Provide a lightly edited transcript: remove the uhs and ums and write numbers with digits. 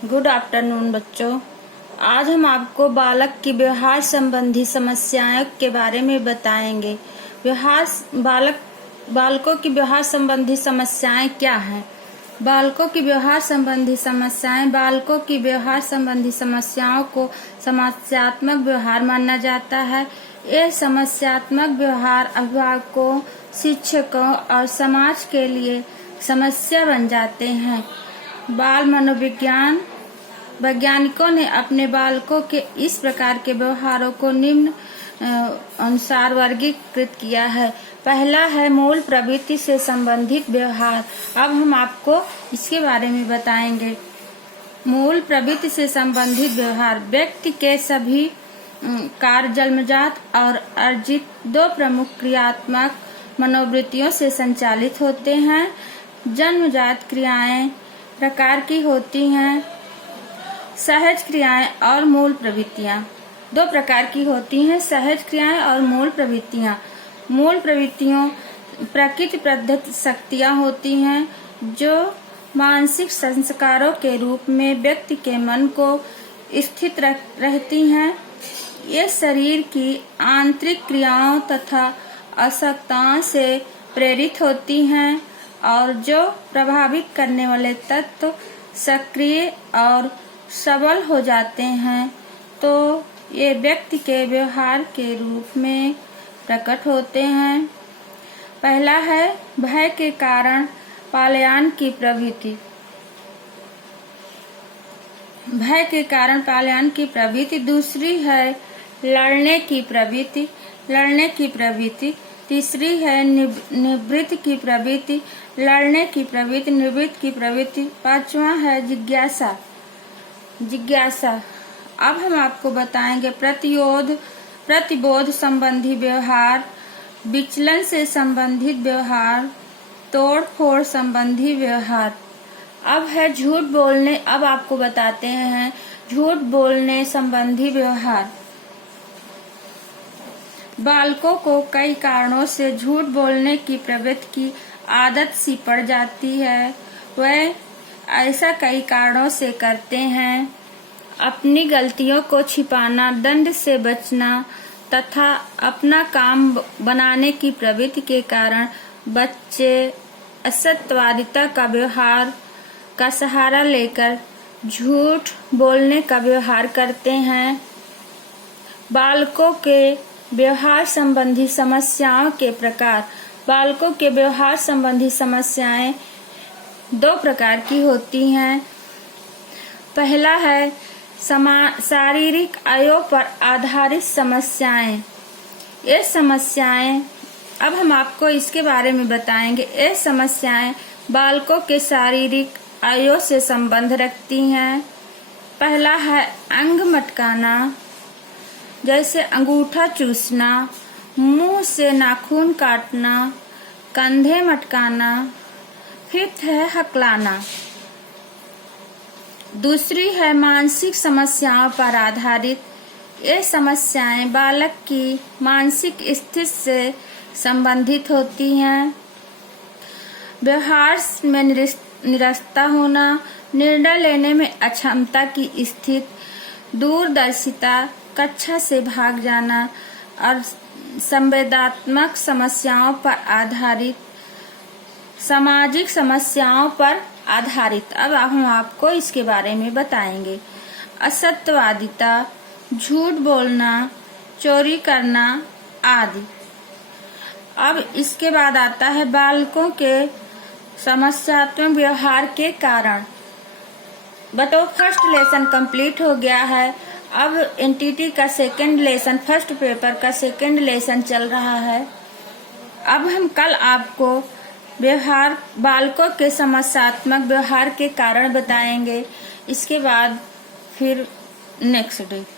Good afternoon बच्चों। आज हम आपको बालक की व्यवहार संबंधी समस्याओं के बारे में बताएंगे। बालकों की व्यवहार संबंधी समस्याएं क्या हैं? बालकों की व्यवहार संबंधी समस्याएं बालकों की व्यवहार संबंधी समस्याओं को समस्यात्मक व्यवहार माना जाता है। यह समस्यात्मक व्यवहार अभिभावकों, शिक्षकों और समाज के लिए समस्या बन जाते हैं। बाल मनोविज्ञान वैज्ञानिकों ने अपने बालकों के इस प्रकार के व्यवहारों को निम्न अनुसार वर्गीकृत किया है। पहला है मूल प्रवृत्ति से संबंधित व्यवहार। अब हम आपको इसके बारे में बताएंगे। मूल प्रवृत्ति से संबंधित व्यवहार व्यक्ति के सभी कार्य जन्मजात और अर्जित दो प्रमुख क्रियात्मक मनोवृत्तियों से संचालित होते हैं। जन्मजात क्रियाएं प्रकार की होती हैं। सहज क्रियाएं और मूल प्रवृत्तियां दो प्रकार की होती हैं। सहज क्रियाएं और मूल प्रवृत्तियां। मूल प्रवृत्तियों प्रकृति प्रदत्त शक्तियां होती हैं जो मानसिक संस्कारों के रूप में व्यक्ति के मन को स्थित रहती हैं। ये शरीर की आंतरिक क्रियाओं तथा आवश्यकताओं से प्रेरित होती हैं और जो प्रभावित करने वाले तत्व सक्रिय और सबल हो जाते हैं तो ये व्यक्ति के व्यवहार के रूप में प्रकट होते हैं। पहला है भय के कारण पलायन की प्रवृत्ति। भय के कारण पलायन की प्रवृत्ति। दूसरी है लड़ने की प्रवृत्ति। तीसरी है निवृत्ति की प्रवृत्ति। लड़ने की प्रवृत्ति, निवृत्ति की प्रवृत्ति। पांचवा है जिज्ञासा। अब हम आपको बताएंगे प्रतिबोध संबंधी व्यवहार, विचलन से संबंधित व्यवहार, तोड़ फोड़ संबंधी व्यवहार। अब है झूठ बोलने। अब आपको बताते हैं झूठ बोलने संबंधी व्यवहार। बालकों को कई कारणों से झूठ बोलने की प्रवृत्ति की आदत सी पड़ जाती है। वह ऐसा कई कारणों से करते हैं। अपनी गलतियों को छिपाना, दंड से बचना तथा अपना काम बनाने की प्रवृत्ति के कारण बच्चे असत्यवादिता का व्यवहार का सहारा लेकर झूठ बोलने का व्यवहार करते हैं। बालकों के व्यवहार संबंधी समस्याओं के प्रकार। बालकों के व्यवहार संबंधी समस्याएं दो प्रकार की होती हैं। पहला है शारीरिक आयु पर आधारित समस्याएं। ये समस्याएं अब हम आपको इसके बारे में बताएंगे। ये समस्याएं बालकों के शारीरिक आयु से संबंध रखती हैं। पहला है अंग मटकाना, जैसे अंगूठा चूसना, मुंह से नाखून काटना, कंधे मटकाना। फिफ्थ है हकलाना। दूसरी है मानसिक समस्याओं पर आधारित। ये समस्याएं बालक की मानसिक स्थिति से संबंधित होती हैं। व्यवहार में निरस्ता होना, निर्णय लेने में अक्षमता की स्थिति, दूरदर्शिता, कक्षा से भाग जाना और संवेदनात्मक समस्याओं पर आधारित, सामाजिक समस्याओं पर आधारित। अब हम आपको इसके बारे में बताएंगे। असत्यवादिता, झूठ बोलना, चोरी करना आदि। अब इसके बाद आता है बालकों के समस्यात्मक व्यवहार के कारण। बच्चों फर्स्ट लेसन कंप्लीट हो गया है। अब एनटीटी का सेकंड लेसन, फर्स्ट पेपर का सेकंड लेसन चल रहा है। अब हम कल आपको बालकों के समस्यात्मक व्यवहार के कारण बताएंगे। इसके बाद फिर नेक्स्ट डे।